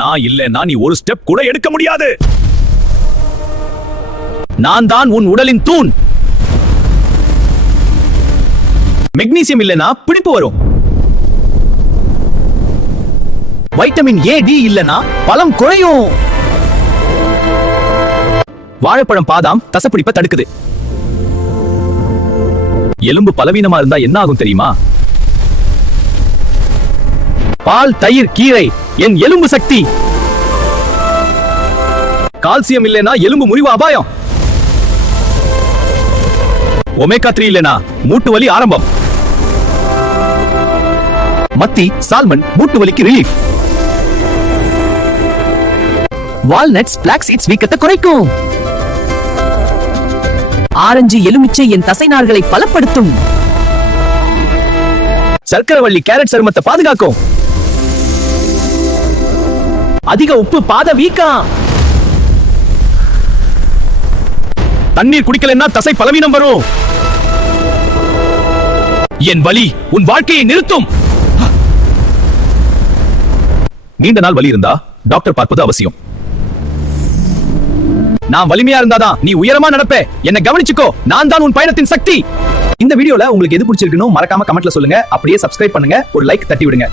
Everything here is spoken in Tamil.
நான் இல்லைன்னா நீ ஒரு ஸ்டெப் கூட எடுக்க முடியாது. நான் தான் உன் உடலின் தூண். மெக்னீசியம் இல்லைன்னா பிடிப்பு வரும். வைட்டமின் ஏ டி இல்லைன்னா பலம் குறையும். வாழைப்பழம் பாதாம் தசைப்பிடிப்பை தடுக்குது. எலும்பு பலவீனமா இருந்தா என்ன ஆகும் தெரியுமா? பால், தயிர், கீரை என் எலும்பு சக்தி. கால்சியம் இல்லைனா எலும்பு முறிவு அபாயம். ஒமேகா 3 இல்லைனா மூட்டு வலி ஆரம்பம். மத்தி, சால்மன் மூட்டு வலிக்கு ரிலீஃப். வால்நட்ஸ், பிளாக்ஸ் சீட்ஸ் வீக்கத்தை குறைக்கும். ஆரஞ்சு, எலுமிச்சை என் தசைநார்களை பலப்படுத்தும். சர்க்கரைவள்ளி கேரட் சருமத்தை பாதுகாக்கும். அதிக உப்பு பாத வீக்கம். தண்ணீர் குடிக்கலன்னா தசை பலவீனம் வரும். என் வலி உன் வாழ்க்கையை நிறுத்தும். நீண்ட நாள் வலி இருந்தா டாக்டர் பார்ப்பது அவசியம். நான் வலிமையா இருந்தாதான் நீ உயரமா நடப்ப. என்ன கவனிச்சுக்கோ, நான் தான் உன் பயணத்தின் சக்தி. இந்த வீடியோல உங்களுக்கு எது பிடிச்சிருக்குன்னு மறக்காம கமெண்ட்ல சொல்லுங்க. அப்படியே சப்ஸ்கிரைப் பண்ணுங்க, ஒரு லைக் தட்டி விடுங்க.